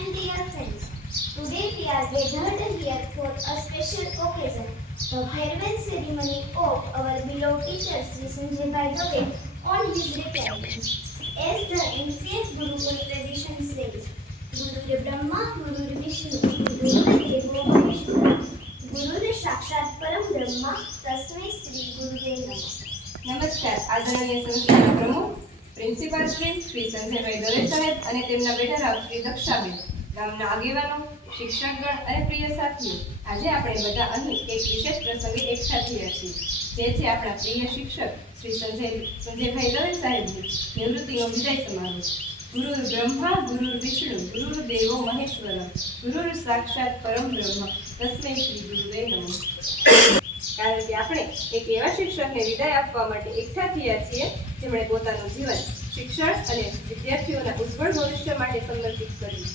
and dear friends, today we are gathered here for a special occasion, the farewell ceremony of our beloved teacher Sri Sanjay Bhai Dave on his retirement. As the ancient Gurukul tradition says, Guru Brahma, Guru Vishnu, Guru Devo Maheshwara, Guru Sakshat Param Brahma, Tasmai Sri Gurudev Namah. નમસ્કાર. આદરણીય સંસ્થાના પ્રમુખ principal Shri સંજયભાઈ દવે સાહેબ અને તેમના બેટા શ્રી દક્ષાબેન, ગામના આગેવાનો, શિક્ષકગણ અને પ્રિય સાથીઓ, આજે આપણે બધા અહીં એક વિશેષ પ્રસંગે એકઠા થયા છીએ, જે છે આપણા પ્રિય શિક્ષક શ્રી સંજયભાઈ દવે સાહેબની નિવૃત્તિનો વિદાય સમારોહ. ગુરુ બ્રહ્મા, ગુરુ વિષ્ણુ, ગુરુ દેવો મહેશ્વરમ, ગુરુ સાક્ષાત પરમ બ્રહ્મ, તસ્મૈ શ્રી ગુરુદેવ નમઃ. કારણ કે આપણે એક એવા શિક્ષકને વિદાય આપવા માટે એકઠા થયા છીએ જેમણે પોતાનું જીવન શિક્ષણ અને વિદ્યાર્થીઓના ઉજ્જવળ ભવિષ્ય માટે સમર્પિત કર્યું.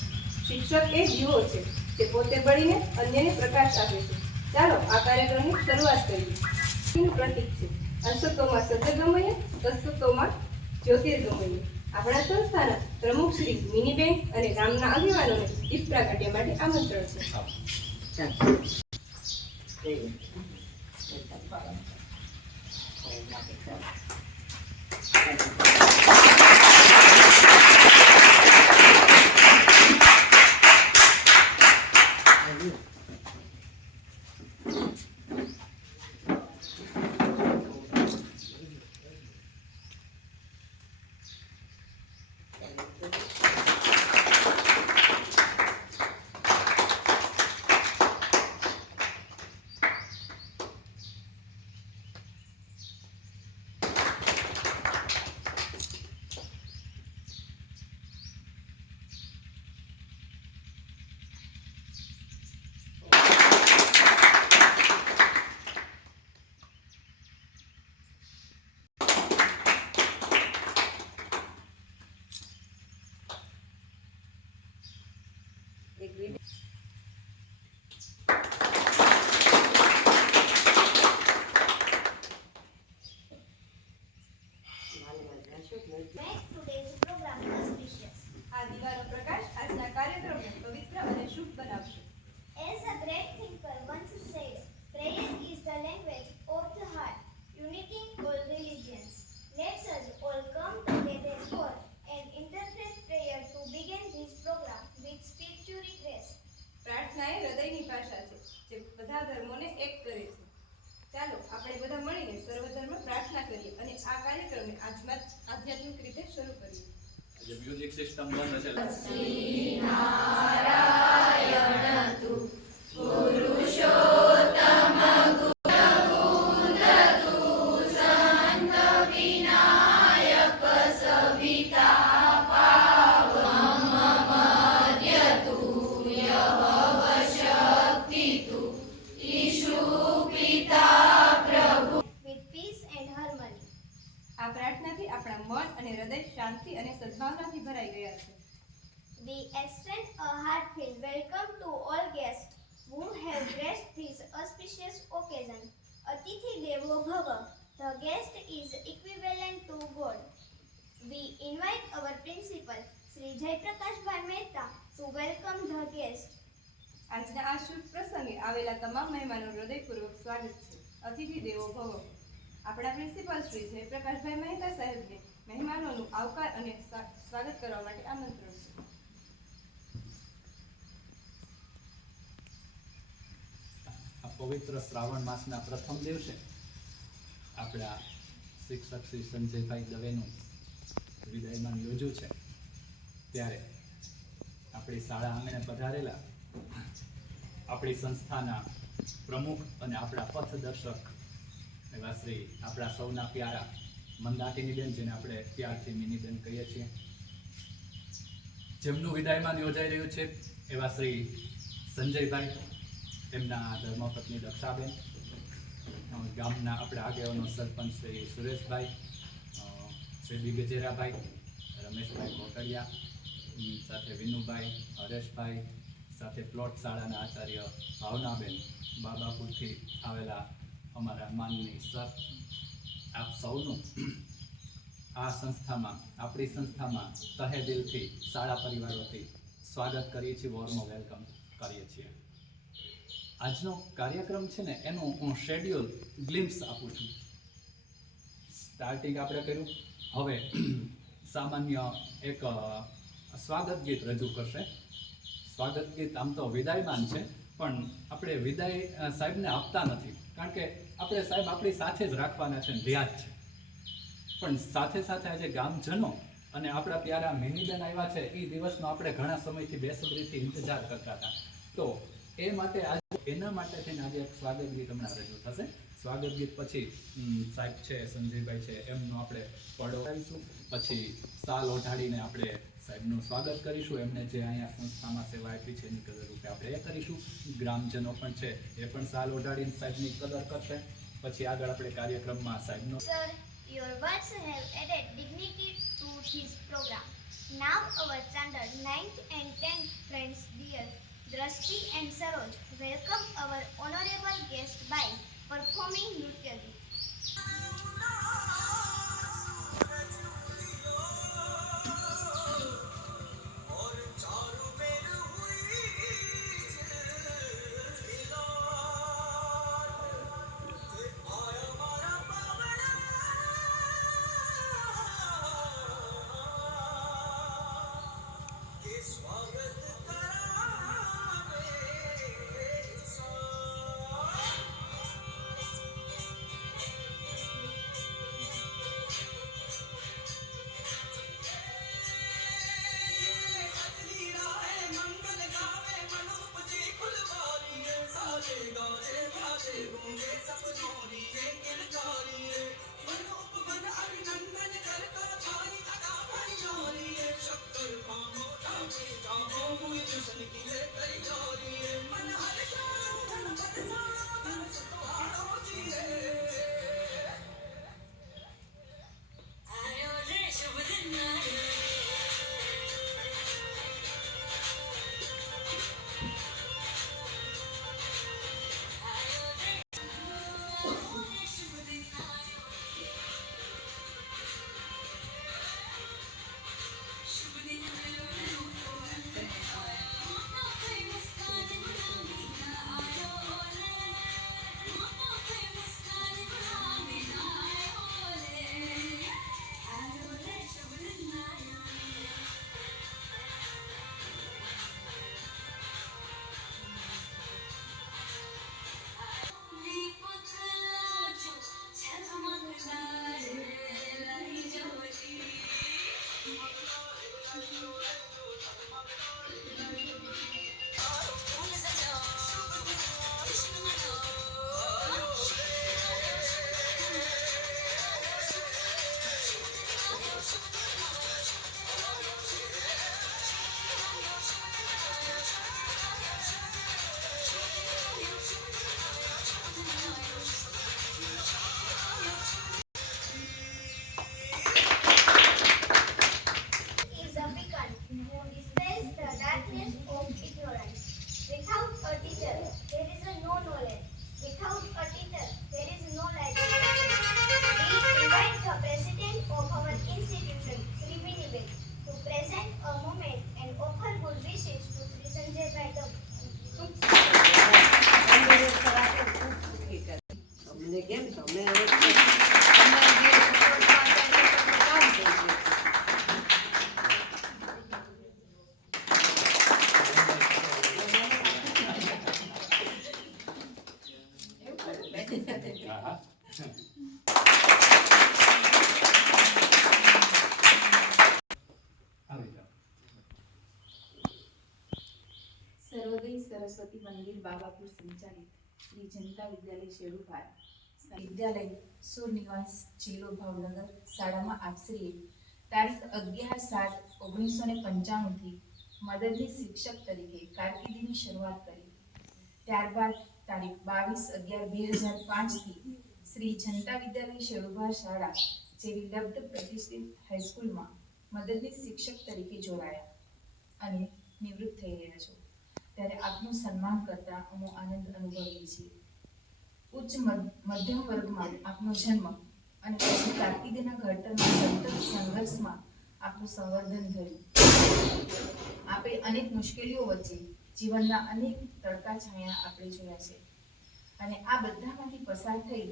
શિક્ષક એ દીવો છે જે પોતે બળીને અન્યને પ્રકાશ આપે છે. ચાલો આ કાર્યક્રમની શરૂઆત કરીએ. એનું પ્રતીક છે અંશતોમાં સત્યગમય, તત્વતોમાં જ્યોતિર્ગમય. આપણા સંસ્થાના પ્રમુખ શ્રી મિનીબેન અને ગામના આગેવાનોને દીપ પ્રાગટ્ય માટે આમંત્રણ છે. Today's program auspicious. આ દીવાનો પ્રકાશ આજના કાર્યક્રમને પવિત્ર અને શુભ બનાવશે. As a great thinker once said, prayer is the language of the heart, uniting all religions. Let us all come together for an interfaith prayer to begin this program with spiritual grace. પ્રાર્થના એ હૃદયની ભાષા છે જે બધા ધર્મોને એક કરે છે. ચાલો આપણે બધા મળીને સર્વધર્મ પ્રાર્થના કરીએ અને આ કાર્યક્રમને આધ્યાત્મિક રીતે શરૂ કરીએ. જે મ્યુઝિક સિસ્ટમ બંધ છે. શ્રી નારાયણ તુ પુરુષોત્તમ ગુણ તુ સંત વિનાયક સવિતા પાવન મધ્ય તુ યહ શક્તિ તુ ઈશુ પિતા પ્રભુ. With peace and harmony. આ પ્રાર્થનાથી આપણા મન અને હૃદય શાંતિ અને સદ્ભાવનાથી ભરાઈ ગયા છે. We extend a heartfelt welcome to all guests who have graced this auspicious occasion. Atithi Devo Bhava, the guest is equivalent to God. We invite our principal, Sri Jaiprakash Bhai Mehta, to welcome the guest. આજના આ શુભ પ્રસંગે આવેલા તમામ મહેમાનો હૃદયપૂર્વક સ્વાગત છે. અતિથિ દેવો ભવ. આપણા પ્રિન્સિપાલ શ્રી જયપ્રકાશભાઈ મહેતા સાહેબને મહેમાનોનું આવકાર અને સ્વાગત કરવા માટે આમંત્રણ છે. આ પવિત્ર શ્રાવણ માસના પ્રથમ દિવસે આપણા શિક્ષક શ્રી સંજયભાઈ દવેનું વિદાયમાન યોજ્યું છે, ત્યારે આપણી શાળા આંગણે પધારેલા આપણી સંસ્થાના પ્રમુખ અને આપણા પથદર્શક એવા શ્રી આપણા સૌના પ્યારા મંદાકિનીબેન, જેને આપણે પ્યારથી મિનીબેન કહીએ છીએ, જેમનું વિદાયમાન યોજાઈ રહ્યું છે એવા શ્રી સંજયભાઈ, તેમના ધર્મપત્ની દક્ષાબેન, ગામના આપણા આગેવાનો સરપંચ શ્રી સુરેશભાઈ, શ્રી બી ગજેરાભાઈ, રમેશભાઈ કોટડિયા, સાથે વિનુભાઈ, હરેશભાઈ, સાથે પ્લોટ શાળાના આચાર્ય ભાવનાબેન, બાબાપુરથી આવેલા અમારા માનની સર, આપ સૌનું આ સંસ્થામાં, આપણી સંસ્થામાં તહે દિલથી શાળા પરિવાર વતી સ્વાગત કરીએ છીએ, વોર્મ વેલકમ કરીએ છીએ. આજનો કાર્યક્રમ છે ને એનું હું શેડ્યુલ ગ્લિમ્સ આપું છું. સ્ટાર્ટિંગ આપણે કર્યું, હવે સામાન્ય એક સ્વાગત ગીત રજૂ કરશે. સ્વાગત ગીત આમ તો વિદાયમાન છે, પણ આપણે વિદાય સાહેબને આપતા નથી, કારણ કે આપણે સાહેબ આપણી સાથે જ રાખવાના છે, રિયાજ છે. પણ સાથે સાથે આજે ગામજનો અને આપણા પ્યારા મિનીબેન આવ્યા છે, એ દિવસનો આપણે ઘણા સમયથી બેસબરીથી ઇંતજાર કરતા હતા. તો એ માટે આજે એના માટે થઈને આજે એક સ્વાગત ગીત હમણાં રજૂ થશે. સ્વાગત ગીત પછી સાહેબ છે, સંજયભાઈ છે, એમનું આપણે પડો ગાઈશું. પછી સાલ ઓઢાડીને આપણે સાહેબનું સ્વાગત કરીશું. એમને જે અહીંયા સંસ્થામાં સેવા આપી છે એની કદર રૂપે આપણે એ કરીશું. ગ્રામજનો પણ છે, એ પણ સાલ ઓઢાડીને સાહેબની કદર કરશે. પછી આગળ આપણે કાર્યક્રમમાં સાહેબનો Sir, your words have added dignity to his program. Now our standard 9th and 10th friends, dear Drashti and Saroj, welcome our honorable guest by performing Nritya Geet. Is a beacon who dispels the darkness of ignorance. Without a teacher, there is no knowledge. Without a teacher, there is no library. We invite the president of our institution, Sri Miniben, to present a moment and offer good wishes to Sri Sanjay Bhai. તમને કેમ તમે હવે તમારે જે સપોર્ટમાં હતા એ તમે કામ કરી શકો. આવી જાઓ. સર્વોદય સરસ્વતી મંદિર બાબાપુર સંચાલિત શ્રી જનતા વિદ્યાલય શેડુપાડા વિદ્યાલય સૂર્યનિવાસ જિલ્લો ભાવનગર શાળામાં આપશ્રીએ તારીખ 11/7/1995 મદદની શિક્ષક તરીકે કારકિર્દીની શરૂઆત કરી. ત્યારબાદ તારીખ 22/11/2005 થી શ્રી જનતા વિદ્યાલય શેડુભા શાળા જેવી લબ્ધ પ્રતિષ્ઠિત હાઈસ્કૂલમાં મદદની શિક્ષક તરીકે જોડાયા અને નિવૃત્ત થઈ રહ્યા છો. ત્યારે આપનું સન્માન કરતા અમે આનંદ અનુભવીએ છીએ. ઉચ્ચ મધ્યમ વર્ગમાં આપનો જન્મ અને પછી કારકિર્દીના ઘડતરના સતત સંઘર્ષમાં આપનું સંવર્ધન થયું. આપે અનેક મુશ્કેલીઓ વચ્ચે જીવનના અનેક તડકા છાયા આપણે જોયા છે અને આ બધામાંથી પસાર થઈ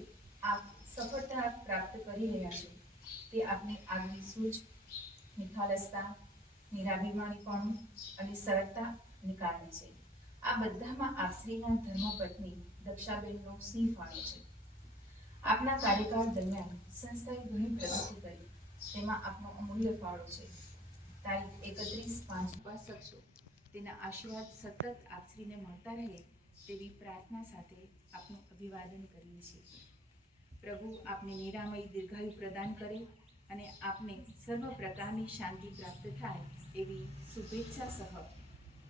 આપ સફળતા પ્રાપ્ત કરી રહ્યા છો. તે આપની આગવી સૂઝ, નિખાલસતા, નિરાભિમાનીપણું અને સરળતાને કારણે છે. આ બધામાં આપશ્રીના ધર્મપત્ની દક્ષાબેનનો સિંહ ફાળો છે. આપના કાર્યકાળ દરમિયાન સંસ્થાએ ઘણી પ્રગતિ કરી, તેમાં આપનો અમૂલ્ય ફાળો છે. તારીખ 31/5 ઉપાસક છો, તેના આશીર્વાદ સતત આપશ્રીને મળતા રહે તેવી પ્રાર્થના સાથે આપનું અભિવાદન કરીએ છીએ. પ્રભુ આપને નિરામય દીર્ઘાયુ પ્રદાન કરે અને આપને સર્વ પ્રકારની શાંતિ પ્રાપ્ત થાય એવી શુભેચ્છા સહ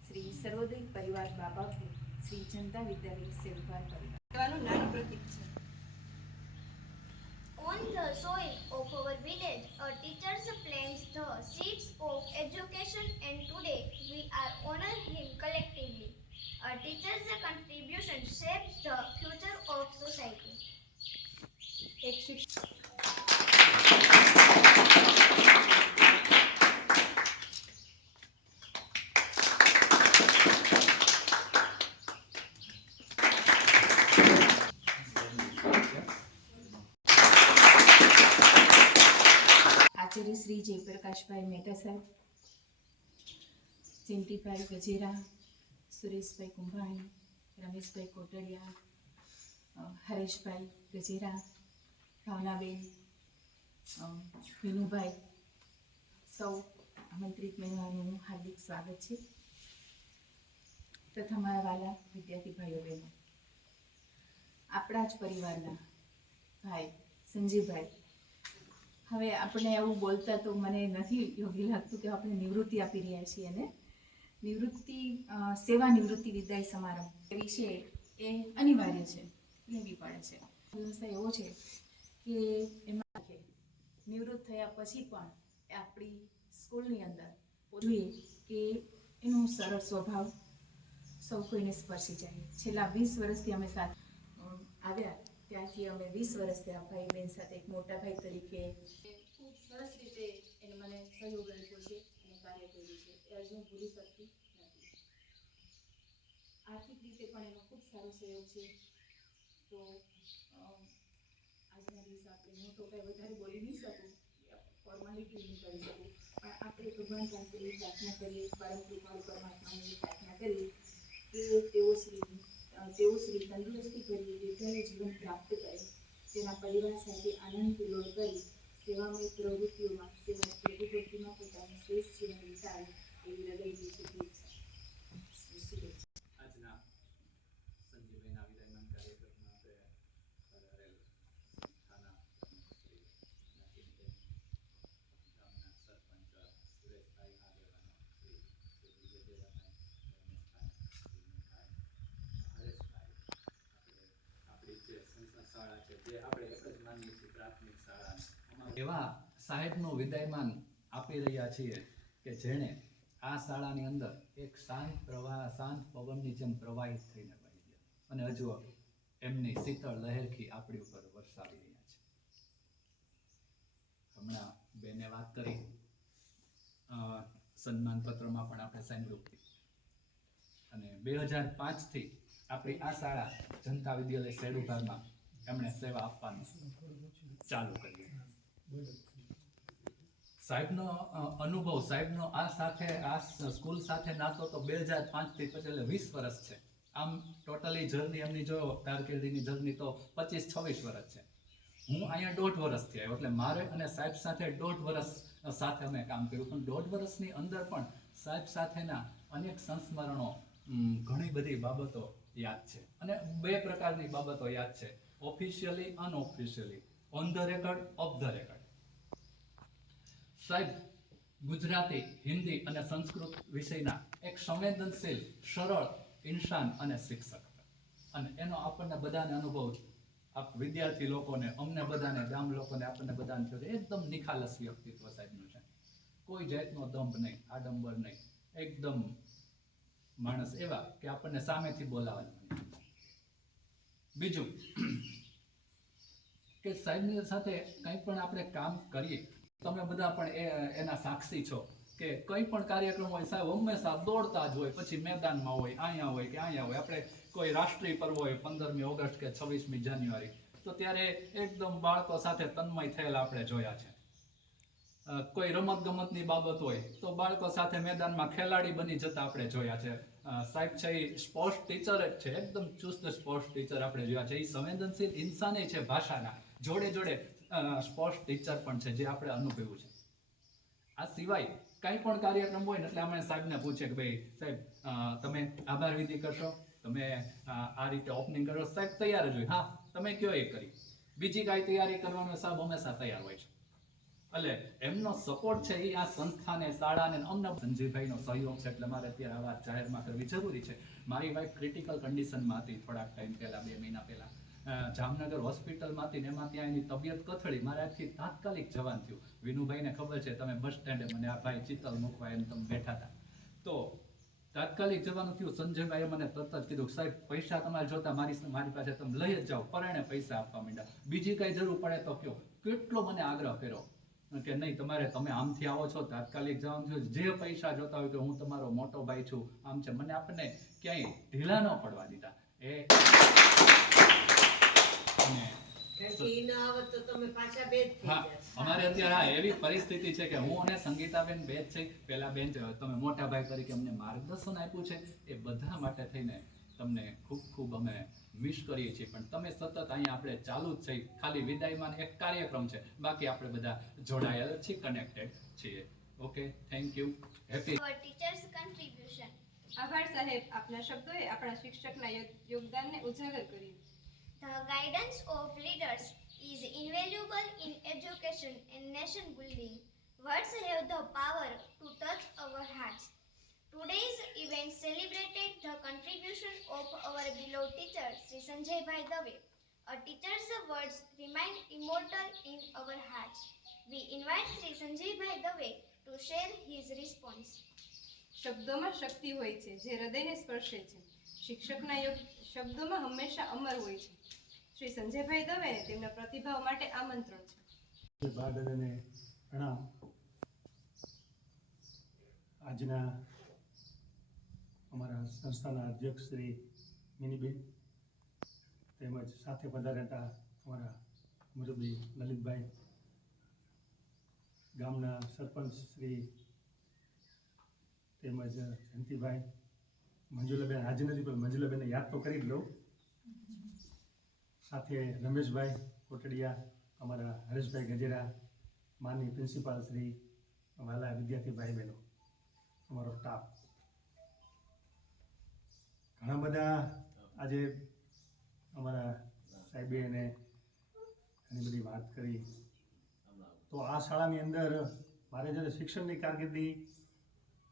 શ્રી સર્વોદય પરિવાર બાબાપુર, શ્રી જનતા વિદ્યાલય સેવકાર પરિવાર. કહેવાનું નાનું પ્રતીક છે. On the soil of our village, our teachers plant the seeds of education, and today we are honoring him collectively. Our teachers' contribution shapes the future of society. એક શિક્ષક આચાર્ય શ્રી જયપ્રકાશભાઈ મહેતા સાહેબ, ચિંતીભાઈ ગજેરા, સુરેશભાઈ કુંભાણી, રમેશભાઈ કોટડિયા, હરેશભાઈ ગજેરા, ભાવનાબેન, વિનુભાઈ, સૌ આમંત્રિત મહેમાનોનું હાર્દિક સ્વાગત છે. તથા મારા વાલા વિદ્યાર્થી ભાઈઓ બહેનો, આપણા જ પરિવારના ભાઈ સંજીવભાઈ, હવે આપણે એવું બોલતા તો મને નથી યોગ્ય લાગતું કે આપણે નિવૃત્તિ આપી રહ્યા છીએ અને નિવૃત્તિ સેવા નિવૃત્તિ વિદાય સમારંભ એ વિશે એ અનિવાર્ય છે, લેવી પડે છે. વ્યવસ્થા એવો છે કે એમાં નિવૃત્ત થયા પછી પણ આપણી સ્કૂલની અંદર જોઈએ કે એનો સરળ સ્વભાવ સૌ કોઈને સ્પર્શી જાય. છેલ્લા 20 વર્ષથી અમે સાથે આવ્યા ત્યાંથી અમે 20 વર્ષથી આ ભાઈ બહેન સાથે એક મોટા ભાઈ તરીકે ખૂબ સરસ રીતે એને મને સહયોગ આપ્યો છે અને કાર્ય કર્યું છે. એ હજુ હું ભૂલી શકતી નથી. આર્થિક રીતે પણ એનો ખૂબ સારો સહયોગ છે. તો આજના દિવસે આપણે હું તો કંઈ વધારે બોલી નહીં શકું, ફોર્માલિટી નહીં કરી શકું, પણ આપણે ભગવાન પાસે એવી પ્રાર્થના કરીએ, પરમ કૃપાળુ પરમાત્માને એવી પ્રાર્થના કરીએ કે તેઓ શ્રી તંદુરસ્તી ભરી દીર્ઘાયુ જીવન પ્રાપ્ત કરે, તેના પરિવાર સાથે આનંદ વિલોડ કરી સેવામય પ્રવૃત્તિઓમાં તેમજ પ્રભુ ભક્તિમાં પોતાનું શ્રેષ્ઠ જીવન વિતાવે એવી હૃદયથી શુભેચ્છા. આજના સંજીવભાઈના વિદાયમાન કાર્યક્રમમાં આપણે પધારેલ સંસ્થાના શ્રી નાકીનબેન, ગામના સરપંચ સુરેશભાઈ, આગેવાનો શ્રી ગજેરાભાઈ, રમેશભાઈ, વિનુભાઈ, હરેશભાઈ, આપણી જે સંસ્થા શાળા છે જે આપણે એક જ માનીએ છીએ પ્રાથમિક શાળા, એવા સાહેબનું વિદાયમાન આપી રહ્યા છીએ કે જેણે આ શાળાની અંદર એક શાંત પવનની જેમ પ્રવાહિત થઈને વહી ગયા અને હજુ એમની શીતળ લહેરખી આપણી ઉપર વરસાવી રહ્યા છે. હમણાં બેને વાત કરી, સન્માન પત્રમાં પણ આપણે સાંભળ્યું અને 2005 થી આપણી આ શાળા જનતા વિદ્યાલય શેડુભારમાં એમણે સેવા આપવાનું ચાલુ કર્યું. સાહેબનો અનુભવ, સાહેબનો આ સ્કૂલ સાથે નાતો તો 2005 થી પછી એટલે 20 વર્ષ છે. આમ ટોટલી જર્ની એમની જો કારકિર્દીની જર્ની તો 25-26 વર્ષ છે. હું અહીંયા 1.5 વર્ષથી આવ્યો એટલે મારે અને સાહેબ સાથે 1.5 વર્ષ સાથે અમે કામ કર્યું, પણ 1.5 વર્ષની અંદર પણ સાહેબ સાથેના અનેક સંસ્મરણો, ઘણી બધી બાબતો યાદ છે અને 2 પ્રકારની બાબતો યાદ છે, officially, unofficially, on the record, off the record. સાહેબ ગુજરાતી, હિન્દી અને સંસ્કૃત વિષયના એક સંવેદનશીલ, સરળ ઇન્સાન અને શિક્ષક અને એનો આપણને બધાને અનુભવ, આપ વિદ્યાર્થી લોકોને, અમને બધાને, ગામ લોકોને, આપણને બધાને થયો છે. એકદમ નિખાલસ વ્યક્તિત્વ સાહેબનું છે. કોઈ જાતનો દંભ નહીં, આડંબર નહીં, એકદમ માણસ એવા કે આપણને સામેથી બોલાવવાનું. બીજું કે સાહેબની સાથે કંઈ પણ આપણે કામ કરીએ તમે બધા પણ એના સાક્ષી છો કે કંઈ પણ કાર્યક્રમ હોય સાહેબ હંમેશા દોડતા જ હોય, પછી મેદાનમાં હોય, અહીંયા હોય કે અહીંયા હોય. આપણે કોઈ રાષ્ટ્રીય પર્વ હોય 15મી ઓગસ્ટ કે 26મી જાન્યુઆરી, તો ત્યારે એકદમ બાળકો સાથે તન્મય થયેલા આપણે જોયા છે. કોઈ રમત ગમતની બાબત હોય તો બાળકો સાથે મેદાનમાં ખેલાડી બની જતા આપણે જોયા છે. સાહેબ છે એ સ્પોર્ટ્સ ટીચર જ છે, એકદમ ચુસ્ત સ્પોર્ટ્સ ટીચર આપણે જોયા છે. એ સંવેદનશીલ ઇન્સાને છે ભાષાના, જોડે જોડે સ્પોર્ટ્સ ટીચર પણ છે, જે આપણે અનુભવ્યું છે. આ સિવાય કંઈ પણ કાર્યક્રમ હોય ને એટલે અમે સાહેબને પૂછે કે ભાઈ સાહેબ તમે આભાર વિધિ કરશો, તમે આ રીતે ઓપનિંગ કરો. સાહેબ તૈયાર જ હોય, હા તમે કયો એ કરી. બીજી કાંઈ તૈયારી કરવાનો સાહેબ હંમેશા તૈયાર હોય છે. એટલે એમનો સપોર્ટ છે એ આ સંસ્થાને, શાળાને, અમને સંજયભાઈનો સહયોગ છે. એટલે મારે અત્યારે આ વાત જાહેરમાં કરવી જરૂરી છે. મારી વાઈફ ક્રિટિકલ કન્ડિશનમાં હતી થોડાક ટાઈમ પહેલા, 2 મહિના પહેલા જામનગર હોસ્પિટલમાં હતી ને એમાં ત્યાં એની તબિયત કથળી. મારાથી તાત્કાલિક જવાન થયું. વિનુભાઈને ખબર છે, તમે બસ સ્ટેન્ડે મને આ ભાઈ ચિત્તલ મૂકવા એમ તમે બેઠા હતા, તો તાત્કાલિક જવાનું થયું. સંજયભાઈએ મને તરત જ કીધું સાહેબ પૈસા તમારે જોતા મારી પાસે તમે લઈ જ જાઓ. પરાણે પૈસા આપવા માંડ્યા. બીજી કઈ જરૂર પડે તો કયો. કેટલો મને આગ્રહ કર્યો કે નહીં તમે આમથી આવો છો, તાત્કાલિક જવાનું થયું, જે પૈસા જોતા હોય કે હું તમારો મોટો ભાઈ છું, આમ છે. મને આપણને ક્યાંય ઢીલા ન પડવા દીધા. અમારે અત્યારે એવી પરિસ્થિતિ છે કે હું અને સંગીતાબેન બે જ છે. પેલા બેન તમે મોટા ભાઈ તરીકે અમને માર્ગદર્શન આપ્યું છે, એ બધા માટે થઈને તમને ખૂબ ખૂબ અમે મિસ કરીએ છીએ. પણ તમે સતત અહીંયા આપણે ચાલુ જ છે. ખાલી વિદાયમાં એક કાર્યક્રમ છે, બાકી આપણે બધા જોડાયેલ છીએ, કનેક્ટેડ છીએ. Okay, thank you. Happy Our teachers' contribution. આભાર સાહેબ, આપના શબ્દોએ આપણા શિક્ષકના યોગદાનને ઉજાગર કર્યું. The guidance of leaders is invaluable in education and nation building. Words have the power to touch our hearts. Today's event celebrated the contribution of our beloved teacher, Sri Sanjay Bhai Dave. A teacher's words remain immortal in our hearts. We invite Sri Sanjay Bhai Dave to share his response. શબ્દોમાં શક્તિ હોય છે જે હૃદયને સ્પર્શે છે. શિક્ષકના શબ્દોમાં હંમેશા અમર હોય છે. શ્રી સંજયભાઈ દવેને તેમના પ્રતિભાવ માટે આમંત્રણ છે. બાળકોને પ્રણામ. આજના અમારા સંસ્થાના અધ્યક્ષ શ્રી મિનીબેન, તેમજ સાથે પધારેલા અમારા મુરબ્બી લલિતભાઈ, ગામના સરપંચ શ્રી, તેમજ જયંતિભાઈ, મંજુલાબેન હાજર નથી પણ મંજુલાબેનને યાદ તો કરી જ લઉં. સાથે રમેશભાઈ કોટડિયા, અમારા હરેશભાઈ ગજેરા, માનની પ્રિન્સિપાલ શ્રી, વાલા વિદ્યાર્થી ભાઈ બહેનો, અમારો સ્ટાફ, ઘણા બધા આજે અમારા સાહેબે એને ઘણી બધી વાત કરી. તો આ શાળાની અંદર મારે જ્યારે શિક્ષણની કારકિર્દી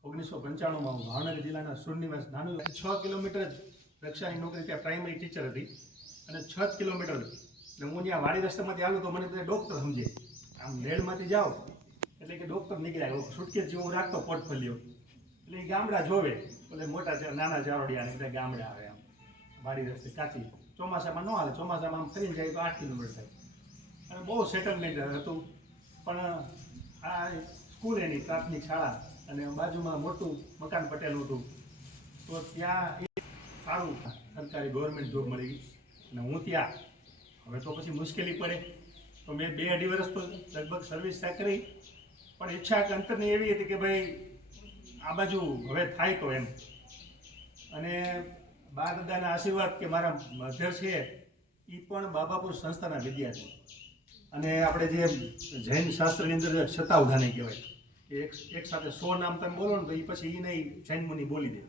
1995માં ભાવનગર જિલ્લાના સુરનિવાસ નાનું 6 કિલોમીટર જ રક્ષાની નોકરી, ત્યાં પ્રાઇમરી ટીચર હતી, અને 6 કિલોમીટર એટલે હું ત્યાં વાડી રસ્તામાંથી આવ્યો તો મને બધા ડૉક્ટર સમજે. આમ રેડમાંથી જાઓ એટલે કે ડૉક્ટર નીકળ્યા, સુટકેસ જેવું રાખતો પોર્ટફોલિયો, એટલે એ ગામડા જોવે, એટલે મોટા નાના ચારોડિયા બધા ગામડા આવે આમ વાડી રસ્તે કાચી. ચોમાસામાં ન હાલે, ચોમાસામાં આમ ફરીને જાય તો 8 કિલોમીટર થાય, અને બહુ સેટલમેન્ટ હતું. પણ આ સ્કૂલ એની પ્રાથમિક શાળા અને બાજુમાં મોટું મકાન પટેલું હતું, તો ત્યાં એ સારું સરકારી ગવર્મેન્ટ જોબ મળી ગઈ. અને હું ત્યાં હવે તો પછી મુશ્કેલી પડે તો મેં 2-2.5 વર્ષ તો લગભગ સર્વિસ ત્યાં કરી. પણ ઈચ્છા અંતરની એવી હતી કે ભાઈ આ બાજુ હવે થાય તો એમ. અને બા દાદાના આશીર્વાદ કે મારા મધર છે એ પણ બાબાપુર સંસ્થાના વિદ્યાર્થી, અને આપણે જે જૈન શાસ્ત્રની અંદર શતાવધાની કહેવાય, એક સાથે 100 નામ તમે બોલો ને તો એ પછી એ નહીં જૈન મુનિ બોલી દે.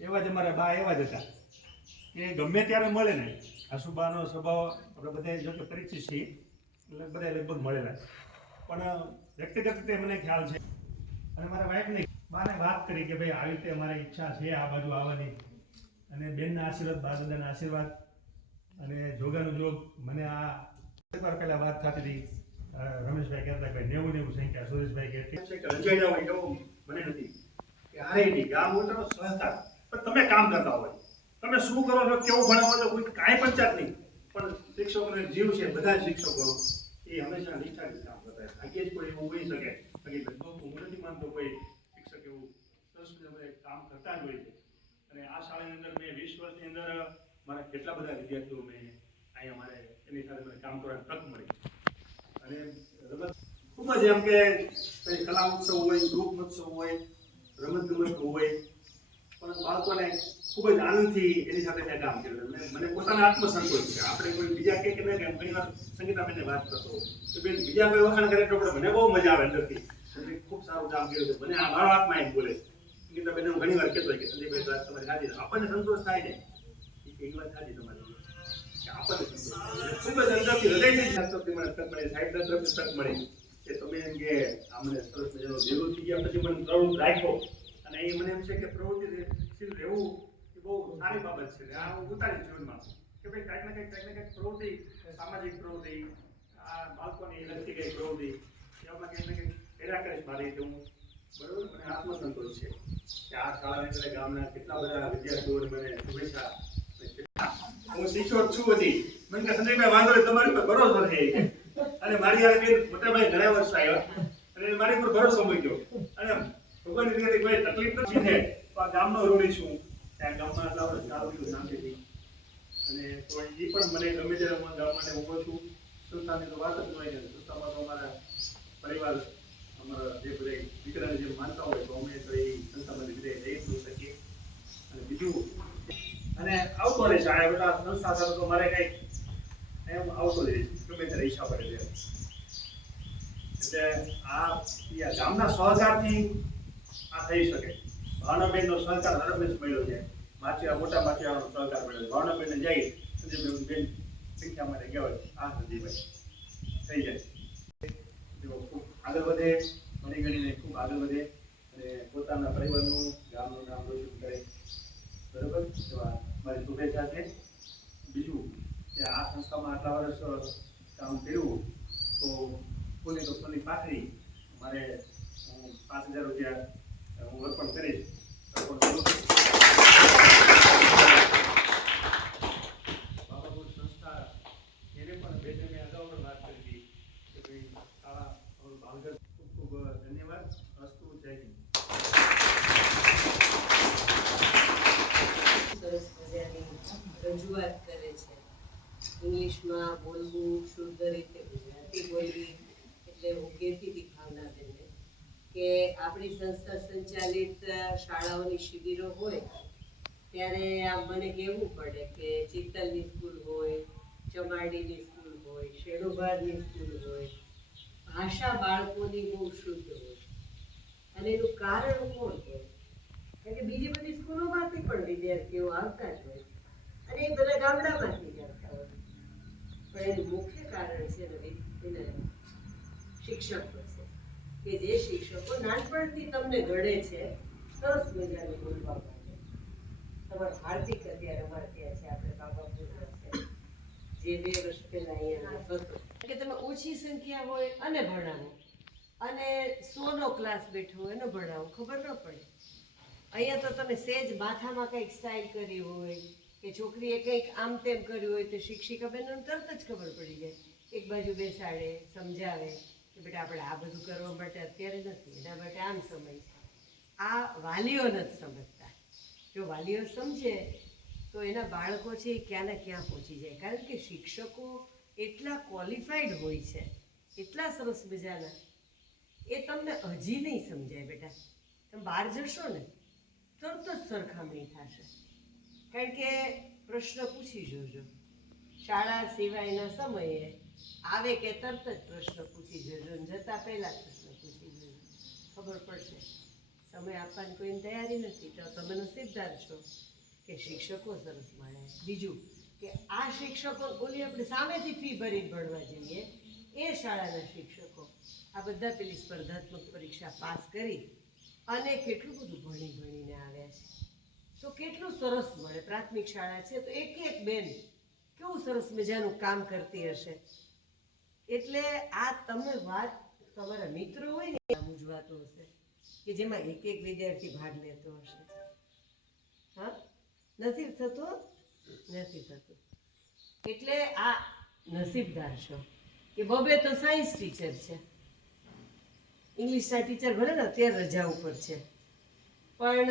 એવા જ અમારા બા એવા જ હતા કે ગમે ત્યારે મળે ને. આશુબાનો સ્વભાવ આપણે બધા જો કે પરિચિત છીએ, એટલે બધા લગભગ મળેલા, પણ વ્યક્તિગત રીતે મને ખ્યાલ છે. અને મારા વાઈફને બાને વાત કરી કે ભાઈ આવી રીતે અમારી ઈચ્છા છે આ બાજુ આવવાની, અને બેનના આશીર્વાદ, બા દાદાના આશીર્વાદ, અને જોગાનું જોગ. મને આ એકવાર પહેલાં વાત થતી હતી, રમેશભાઈ કહેતા કે 90 સંખ્યા, સુરેશભાઈ કહેતી છે કે રંજાઈ હોય એવું મને નથી કે હારે નહીં, ગામ ઉતરો સહકાર, પણ તમે કામ કરતા હોય, તમે શું કરો છો, કેવું ભણાવો છો, કોઈ કાંઈ પંચાયત નહીં, પણ શિક્ષકોને જીવ છે, બધા શિક્ષકો એ હંમેશા નિષ્ઠાથી કામ કરતા. ભાગ્યે જ કોઈ એવું હોઈ શકે. બાકી લગભગ હું નથી માનતો કોઈ શિક્ષક એવું સરસ મજાનું કામ કરતા જ હોય છે. અને આ શાળાની અંદર મેં 20 વર્ષની અંદર મારા કેટલા બધા વિદ્યાર્થીઓ મેં અહીંયા મારે એની સાથે મને કામ કરવાની તક મળી. અને રમત ખૂબ જ એમ કે કંઈ કલા ઉત્સવ હોય, ગ્રુપ ઉત્સવ હોય, રમતગમત હોય, પણ બાળકોને ખૂબ જ આનંદથી એની સાથે મેં કામ કર્યું. મને પોતાને આત્મસંતોષ છે. આપણે કોઈ બીજા કે ના કેમ ઘણી વાર સંગીતાબેનને વાત કરતો કે બેન બીજા કોઈ વખાણ કરે તો મને બહુ મજા આવે અંદરથી. તમે ખૂબ સારું કામ કર્યું છે. મને આ મારો આત્મા એમ બોલે છે. સંગીતાબેન હું ઘણી વાર કહેતો હોય કે સંજયભાઈ વાત તમારી સાચી છે. આપણને સંતોષ થાય ને એ વાત સાચી તમારી કે આપણને સંતોષ થાય. ખૂબ જ અંદરથી હૃદયથી મને તક મળે, સાહેબના તરફથી તક મળી કે તમે એમ કે આ મને સરસ મજાનો ભેગું થઈ ગયા પછી મને પ્રવૃત્તિ રાખો. અને એ મને એમ છે કે પ્રવૃત્તિશીલ રહેવું એ બહુ સારી બાબત છે. આ હું ઉતારી જીવનમાં કે ભાઈ કંઈક ને કંઈક પ્રવૃત્તિ, સામાજિક પ્રવૃત્તિ, આ બાળકોની લગતી કંઈક પ્રવૃત્તિ એમાં કંઈક ને કંઈક કર્યા કરીશ મારી રીતે હું. બરોબર, મને આત્મસંતોષ છે કે આ શાળાની અંદર ગામના કેટલા બધા વિદ્યાર્થીઓને મને શુભેચ્છા. હું શીખ્યો છું બધી. મને કે સંજયભાઈ વાંધો નહીં, તમારી પર ભરોસો છે. અને મારી યાર બેન મોટાભાઈ ઘણા વર્ષ આવ્યા અને મારી પર ભરોસો મૂક્યો. અને ભગવાનની રીતે કોઈ તકલીફ નથી ને તો આ ગામનો ઋણી છું. ત્યાં ગામમાં આટલા વર્ષ ચાલુ થયું શાંતિથી. અને તો એ પણ મને ગમે ત્યારે હું ગામમાં ઊભો છું. સંસ્થાની તો વાત જ ન હોય ને. સંસ્થામાં તો અમારા પરિવાર, અમારા જે બધા દીકરાને જે માનતા હોય તો અમે તો એ સંસ્થામાંથી વિદાય લઈ જ ન શકીએ. અને બીજું અને આવતો રહેશે આ બધા સંસ્થા સાથે તો મારે કંઈક એમ આવતો જ રહેશે ગમે ત્યારે ઈચ્છા પડે છે. એટલે આ ગામના સહકારથી આ થઈ શકે. ભાવનાબેનનો સહકાર હરમેશ મળ્યો છે. મોટા માચિયાનો સહકાર મળ્યો. ભાવનાબેનને જઈ સંજયભાઈ બેન શિક્ષા માટે ગયા હોય આ સંજયભાઈ થઈ જાય. તેઓ ખૂબ આગળ વધે, મળી ગણીને ખૂબ આગળ વધે અને પોતાના પરિવારનું, ગામનું નામ રોશન કરે. બરોબર, એવા મારી શુભેચ્છા છે. બીજું કે આ સંસ્થામાં આટલા વર્ષ કામ કર્યું તો કોની તો કોની પાથરી મારે હું 5,000 રૂપિયા હું અર્પણ કરીશ. બાબાપુર સંસ્થા એને પણ બેને મેં અગાઉ પણ વાત કરી હતી કે ભાઈ શાળા ભાવનગર ખૂબ ખૂબ ધન્યવાદ. અસ્તુ, જય હિન્દ. સરસ મજાની રજૂઆત કરે છે. ઇંગ્લિશમાં બોલવું, શુદ્ધ રીતે ગુજરાતી બોલવી. એટલે હું કહેતી હતી ભાવનાબેનને કે આપણી સંસ્થા સંચાલિત શાળાઓની શિબિરો હોય ત્યારે આમ મને કહેવું પડે કે ચિત્તલની સ્કૂલ હોય, ચમાડીની સ્કૂલ હોય, શેણુભારની સ્કૂલ હોય, ભાષા બાળકોની બહુ શુદ્ધ હોય. અને એનું કારણ કોણ હોય? કારણ કે બીજી બધી સ્કૂલોમાંથી પણ વિદ્યાર્થીઓ આવતા જ હોય અને એ બધા ગામડામાંથી જ આવતા હોય. પણ એનું મુખ્ય કારણ છે એના શિક્ષકો છે કે જે શિક્ષકો નાનપણથી તમને ઘડે છે સરસ મજાનું બોલવા માટે. તમારું હાર્દિક અત્યારે અમારે ત્યાં છે, આપણે બાબાપુરમાં છે, જે 2 વર્ષ પહેલા અહીંયા હતો કે તમે ઓછી સંખ્યા હોય અને ભણાવો અને 100નો ક્લાસ બેઠો હોય એનો ભણાવો, ખબર ન પડે. અહીંયા તો તમે સેજ માથામાં કંઈક સ્ટાઇલ કરી હોય કે છોકરીએ કંઈક આમ તેમ કર્યું હોય તો શિક્ષિકા બહેનોને તરત જ ખબર પડી જાય. એક બાજુ બેસાડે, સમજાવે કે બેટા આપણે આ બધું કરવા માટે અત્યારે નથી, એના માટે આમ સમય છે. આ વાલીઓ નથી સમજતા. જો વાલીઓ સમજે તો એના બાળકો છે એ ક્યાં ને ક્યાં પહોંચી જાય. કારણ કે શિક્ષકો એટલા ક્વોલિફાઈડ હોય છે, એટલા સરસ મજાના, એ તમને હજી નહીં સમજાય બેટા. તમે બહાર જશો ને તરત જ સરખામણી થશે. કારણ કે પ્રશ્ન પૂછી જોજો, શાળા સિવાયના સમયે આવે કે તરત જ પ્રશ્ન પૂછી જોજો, જતાં પહેલાં પ્રશ્ન પૂછી જોજો, ખબર પડશે. સમય આપવાની કોઈની તૈયારી નથી તો તમે નસીબદાર છો કે શિક્ષકો સરસ મળ્યા. બીજું કે આ શિક્ષકો બોલી આપણે સામેથી ફી ભરીને ભણવા જઈએ એ શાળાના શિક્ષકો આ બધા પેલી સ્પર્ધાત્મક પરીક્ષા પાસ કરી અને કેટલું બધું ભણીને આવ્યા છે. તો કેટલું સરસ મળે. પ્રાથમિક શાળા છે તો એક બેન કેવું સરસ મજાનું કામ કરતી હશે. એટલે આ તમે વાત તમારા મિત્રો હોય ને મૂંઝવાતો હશે કે જેમાં એક વિદ્યાર્થી ભાગ લેતો હશે. હા, નથી થતું. એટલે આ નસીબદાર છો કે બબે તો સાયન્સ ટીચર છે ઇંગ્લિશના ટીચર ભલે ને અત્યારે રજા ઉપર છે, પણ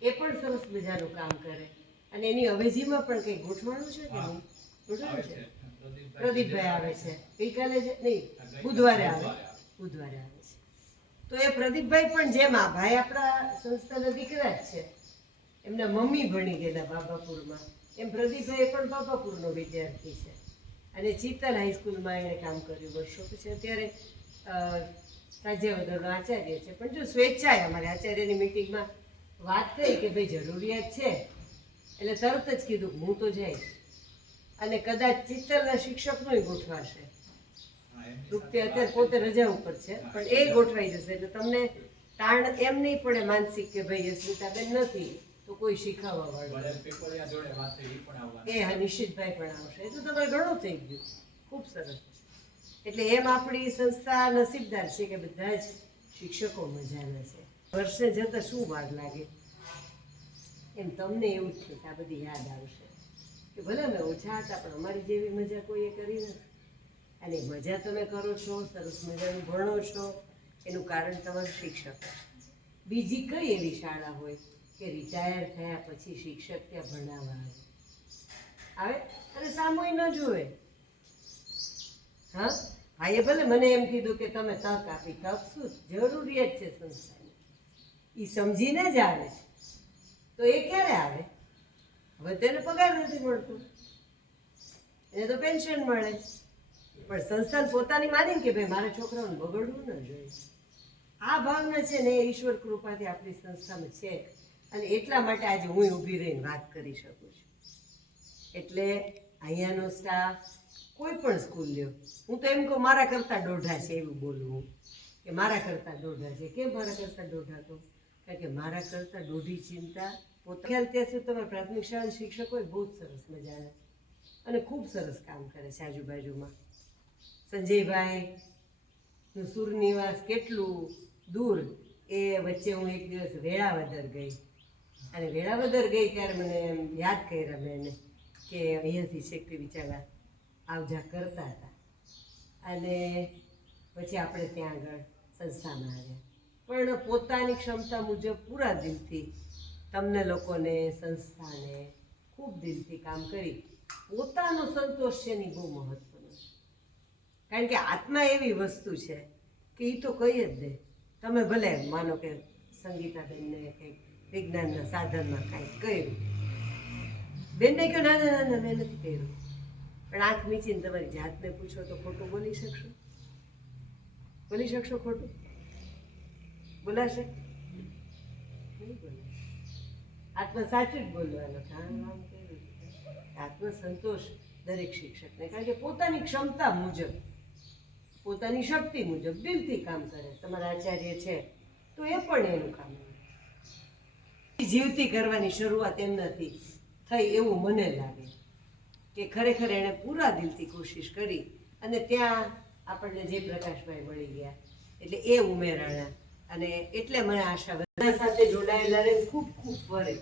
એ પણ સરસ મજાનું કામ કરે. અને એની અવેજીમાં પણ કંઈ ગોઠવણું છે કે નહીં? ગોઠવણું છે. પ્રદીપભાઈ આવે છે ગઈકાલે છે નહીં, બુધવારે આવે છે. તો એ પ્રદીપભાઈ પણ જેમ આ ભાઈ આપણા સંસ્થાના દીકરા જ છે, એમના મમ્મી ભણી ગયેલા બાબાપુરમાં, એમ પ્રદીપભાઈ પણ બાબાપુરનો વિદ્યાર્થી છે અને ચિત્તલ હાઈસ્કૂલમાં એણે કામ કર્યું વર્ષો પછી. અત્યારે સાજ્યવદરનો આચાર્ય છે. પણ જો સ્વેચ્છાએ અમારે આચાર્યની મિટિંગમાં વાત થઈ કે ભાઈ જરૂરિયાત છે એટલે તરત જ કીધું કે હું તો જઈશ. અને કદાચ ચિત્તલના શિક્ષકનોય ગોઠવાશે. તે અત્યારે પોતે રજા ઉપર છે પણ એ ગોઠવાઈ જશે એટલે તમને તાણ એમ નહીં પડે માનસિક કે ભાઈ યશમિતાબેન નથી તો કોઈ શીખવવા વાળું. એ હા, નિશ્ચિતભાઈ પણ આવશે. એ તો તમારે ઘણું થઈ ગયું, ખૂબ સરસ. એટલે એમ આપણી સંસ્થા નસીબદાર છે કે બધા જ શિક્ષકો મજાના છે. વર્ષે જતાં શું વાર લાગે, એમ તમને એવું જ છે કે આ બધી યાદ આવશે કે ભલે અમે ઓછા હતા પણ અમારી જેવી મજા કોઈએ કરી નથી. અને મજા તમે કરો છો, સરસ મજાનું ભણો છો, એનું કારણ તમારું શિક્ષક. બીજી કઈ એવી શાળા હોય કે રિટાયર થયા પછી શિક્ષક ત્યાં ભણાવવા આવે અને સામૂહિક ન જોવે? હા, ભાઈએ ભલે મને એમ કીધું કે તમે તક આપી. તક શું, જરૂરિયાત છે સંસ્થાની, એ સમજીને જ આવે છે. તો એ ક્યારે આવે? હવે તેને પગાર નથી મળતો, એને તો પેન્શન મળે. પણ સંસ્થાને પોતાની માની કે ભાઈ મારા છોકરાઓને બગડવું ન જોઈએ. આ ભાવના છે ને એ ઈશ્વર કૃપાથી આપણી સંસ્થામાં છે અને એટલા માટે આજે હું ઊભી રહીને વાત કરી શકું છું. એટલે અહીંયાનો સ્ટાફ કોઈ પણ સ્કૂલ લ્યો, હું તો એમ કહું મારા કરતાં દોઢા છે એવું બોલું હું કે મારા કરતાં દોઢા છે. કેમ મારા કરતાં દોઢા? તો કારણ કે મારા કરતાં દોઢી ચિંતા પોતા ખ્યાલ ત્યાં સુધી તમારા પ્રાથમિક શાળાના શિક્ષકો બહુ જ સરસ મજાના અને ખૂબ સરસ કામ કરે છે આજુબાજુમાં. સંજયભાઈનું સુરનિવાસ કેટલું દૂર, એ વચ્ચે હું એક દિવસ વેળાવદર ગઈ અને વેળાવદર ગઈ ત્યારે મને એમ યાદ કર્યા મેં એને કે અહીંયાથી શેખથી બિચારા આવજા કરતા હતા. અને પછી આપણે ત્યાં આગળ સંસ્થામાં આવ્યા. પણ પોતાની ક્ષમતા મુજબ પૂરા દિલથી તમને લોકોને, સંસ્થાને ખૂબ દિલથી કામ કરી પોતાનો સંતોષ છે ને બહુ મહત્વનો છે. કારણ કે આત્મા એવી વસ્તુ છે કે એ તો કહી જ દે. તમે ભલે માનો કે સંગીતાબેનને કંઈક વિજ્ઞાનના સાધનમાં કાંઈક કર્યું, બેનને કહ્યું ના ના ના મેં નથી કર્યું, પણ આંખ મીચીને તમારી જાતને પૂછો તો ખોટું બોલી શકશો? બોલી શકશો ખોટું? બોલાશે? નહીં બોલાશે. આત્મા સાચું જ બોલવાનું. આમ કર્યું. આત્મસંતોષ દરેક શિક્ષકને, કારણ કે પોતાની ક્ષમતા મુજબ, પોતાની શક્તિ મુજબ દિલથી કામ કરે. તમારા આચાર્ય છે તો એ પણ એનું કામ જીવતી કરવાની શરૂઆત એમનાથી થઈ એવું મને લાગે કે ખરેખર એણે પૂરા દિલથી કોશિશ કરી અને ત્યાં આપણને જે પ્રકાશભાઈ મળી ગયા એટલે એ ઉમેરાણા. અને એટલે મને આશા બધા સાથે જોડાયેલા રહે, ખૂબ ખૂબ ફરે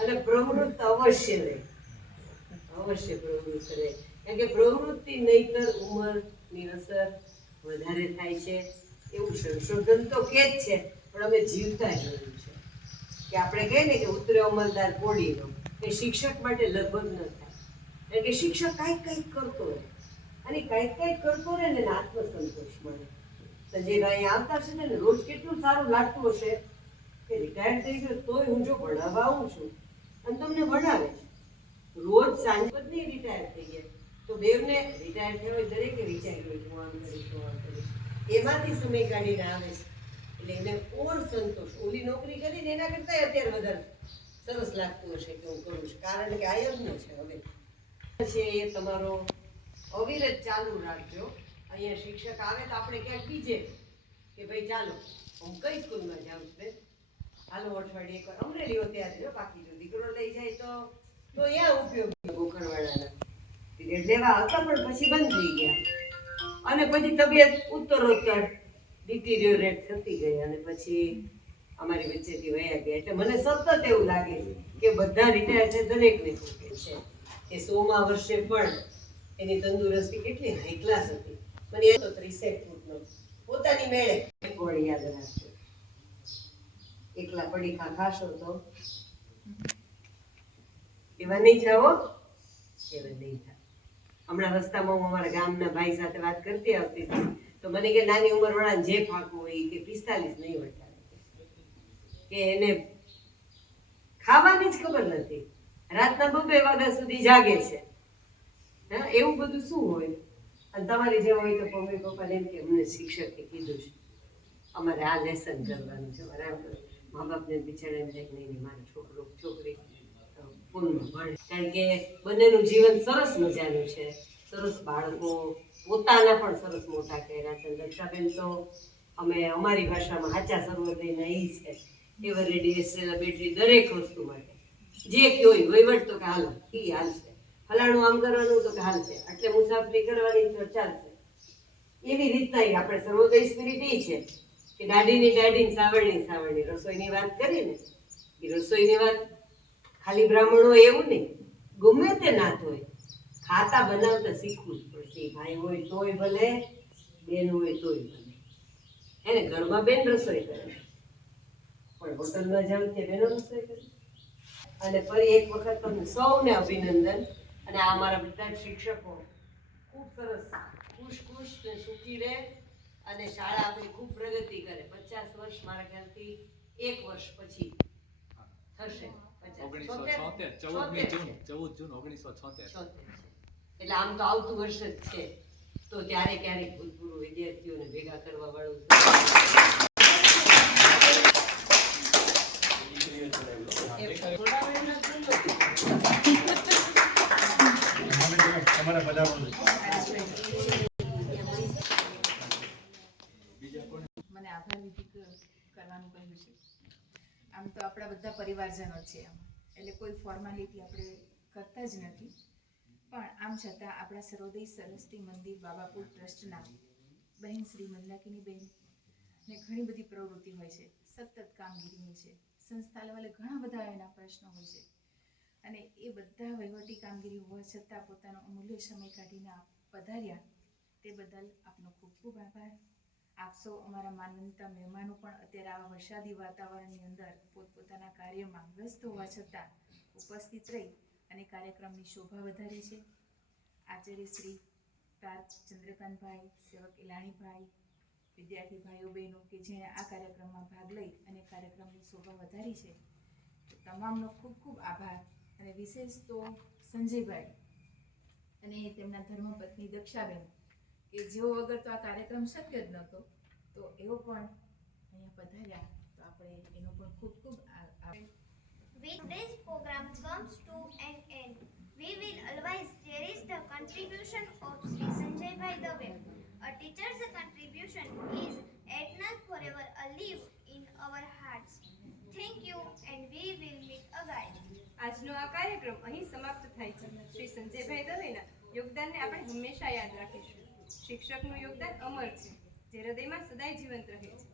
અને પ્રવૃત્ત અવશ્ય રહે, અવશ્ય પ્રવૃત્ત રહે. કારણ કે પ્રવૃત્તિ નહીતર ઉંમરની અસર વધારે થાય છે એવું સંશોધન તો કે જ છે. પણ અમે જીવતા જોયું છે કે આપણે કહીએ ને કે ઉતરે અમલદાર કોડીનો, એ શિક્ષક માટે લગભગ ન થાય. કારણ કે શિક્ષક કાંઈક કરતો રહે અને કાંઈક કરતો રહે ને આત્મસંતોષ મળે. સંજયભાઈ આવતા હશે ને રોજ કેટલું સારું લાગતું હશે કે રિટાયર થઈ ગયો તોય હું જો ભણાવવા આવું છું અને તમને ભણાવે છે. રોજ સાંજ નહીં રિટાયર થઈ ગયા તો દેવને રિટાયર થયો હોય દરેકે વિચાર્યું હું આમ કરીશ, હું આમ કરીશ, એમાંથી સમય કાઢીને આવે છે એટલે એને ઓર સંતોષ. ઓલી નોકરી કરીને એના કરતાં અત્યારે વધારે સરસ લાગતું હશે કે હું કરું છું, કારણ કે આ યજ્ઞ છે. હવે છે એ તમારો અવિરત ચાલુ રાખજો. અહીંયા શિક્ષક આવે તો આપણે ક્યાંક બીજે કે ભાઈ ચાલો હું કઈ સ્કૂલમાં જાઉં છું બેન, હાલો અઠવાડિયે એકવાર અમરેલી હોતે આજે બાકી જો દીકરો લઈ જાય તો અહીંયા ઉપયોગ ગોખણવાળાના પીરિયડ લેવા આવતા પણ પછી બંધ થઈ ગયા અને પછી તબિયત ઉત્તરોત્તર ડિટિરિયોરેટ થતી ગઈ અને પછી અમારી વચ્ચેથી વયા ગયા. એટલે મને સતત એવું લાગે કે બધા રિટાયર છે દરેકને છે એ 100મા વર્ષે પણ એની તંદુરસ્તી કેટલી હાઈ ક્લાસ હતી. મને એ તો 30 ફૂટનો પોતાની મેળે એક વળી યાદ રાખજો, એકલા પડીકા ખાશો તો એવા નહીં થાઓ, એવા નહીં થાય. હમણાં રસ્તામાં હું અમારા ગામના ભાઈ સાથે વાત કરતી આવતી હતી તો મને કે નાની ઉંમરવાળાને જે ફાંકવું હોય કે 45 નહીં વટાવે, કે એને ખાવાની જ ખબર નથી, રાતના 2 વાગ્યા સુધી જાગે છે. હા, એવું બધું શું હોય? અને તમારી જેમ હોય તો મમ્મી પપ્પાને એમ કે અમને શિક્ષકે કીધું છે અમારે આ લેસન કરવાનું છે, અમારે આમ કરવાનું. મા બાપને બિચારા એમ થાય કે નહીં મારો છોકરો છોકરી પૂર્ણ ભણે, કારણ કે બંનેનું જીવન સરસ મજાનું છે, સરસ બાળકો પોતાના પણ સરસ મોટા કર્યા છે. દક્ષાબેન તો અમે અમારી ભાષામાં હાચા સર્વોદયના ઈ છે, એવર રેડી એસેલા બેટરી દરેક વસ્તુ માટે જે કયો વહીવટ તો કે હાલો ઈ હાલશે, ફલાણું આમ કરવાનું તો કે હાલશે, એટલે મુસાફરી કરવાની તો ચાલશે. એવી રીતના આપણે સર્વોદય સ્પિરિટ એ છે કે દાઢીની સાવરણી રસોઈની વાત કરીને એ રસોઈની વાત ખાલી બ્રાહ્મણો એવું નહીં, ગમે તે નાત હોય ખાતા બનાવતા શીખવું જ પડશે. ભાઈ હોય તોય ભલે, બેન હોય તોય ભલે. એને ઘરમાં બેન રસોઈ કરે પણ હોટલમાં જાવ ત્યાં બેનો રસોઈ કરે. અને ફરી એક વખત તમને સૌને અભિનંદન. અને આ અમારા બધા જ શિક્ષકો ખૂબ સરસ ખુશ ને સુખી રહે અને શાળા આપણી ખૂબ પ્રગતિ કરે. 50 વર્ષ મારા ખ્યાલથી 1 વર્ષ પછી થશે. 1976 14 જૂન 1976. એટલે આમ તો આવતું વર્ષ જ છે, તો ત્યારે ક્યારેક ભૂતપૂર્વ વિદ્યાર્થીઓને ભેગા કરવા વાળું તમારે બધા મને આભાર વિધિ કરવાનું કહ્યું છે. આમ તો આપણા બધા પરિવારજનો છે આમાં, એટલે કોઈ ફોર્માલિટી આપણે કરતા જ નથી, પણ આમ છતાં આપણા સર્વોદય સરસ્વતી મંદિર બાબાપુર ટ્રસ્ટના બહેન શ્રી મંદાકિની બેન ને ઘણી બધી પ્રવૃત્તિ હોય છે, સતત કામગીરી હોય છે, સંસ્થા લેવલે ઘણા બધા એના પ્રશ્નો હોય છે, અને એ બધા વહીવટી કામગીરી હોવા છતાં પોતાનો અમૂલ્ય સમય કાઢીને પધાર્યા તે બદલ આપનો ખૂબ ખૂબ આભાર. આપ સૌ અમારા માનવંતા મહેમાનો પણ અત્યારે આવા વરસાદી વાતાવરણની અંદર પોતપોતાના કાર્યમાં વ્યસ્ત હોવા છતાં ઉપસ્થિત રહી અને કાર્યક્રમની શોભા વધારી છે. આચાર્ય શ્રી તારક ચંદ્રકાંતભાઈ, સેવક ઇલાણીભાઈ, વિદ્યાર્થી ભાઈઓ બહેનો કે જેણે આ કાર્યક્રમમાં ભાગ લઈ અને કાર્યક્રમની શોભા વધારી છે, તો તમામનો ખૂબ ખૂબ આભાર. અને વિશેષ તો સંજયભાઈ અને તેમના ધર્મપત્ની દક્ષાબેન કે જેઓ વગર તો આ કાર્યક્રમ શક્ય જ નહોતો, તો એવો પણ અહીંયા પધાર્યા, તો આપણે એનો પણ ખૂબ ખૂબ આભાર. With this program comes to an end, we will always cherish the contribution of Sri Sanjay Bhai Dave. A teacher's contribution is eternal, forever alive in our hearts. Thank you and we will meet again. આજનો આ કાર્યક્રમ અહીં સમાપ્ત થાય છે. શ્રી સંજયભાઈ દવેના યોગદાનને આપણે હંમેશા યાદ રાખીશું. શિક્ષકનું યોગદાન અમર છે, જે હૃદયમાં સદાય જીવંત રહે છે.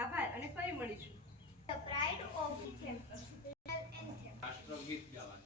આભાર અને ફરી મળીશું. The pride of them. રાષ્ટ્રગીત ગાવાનું.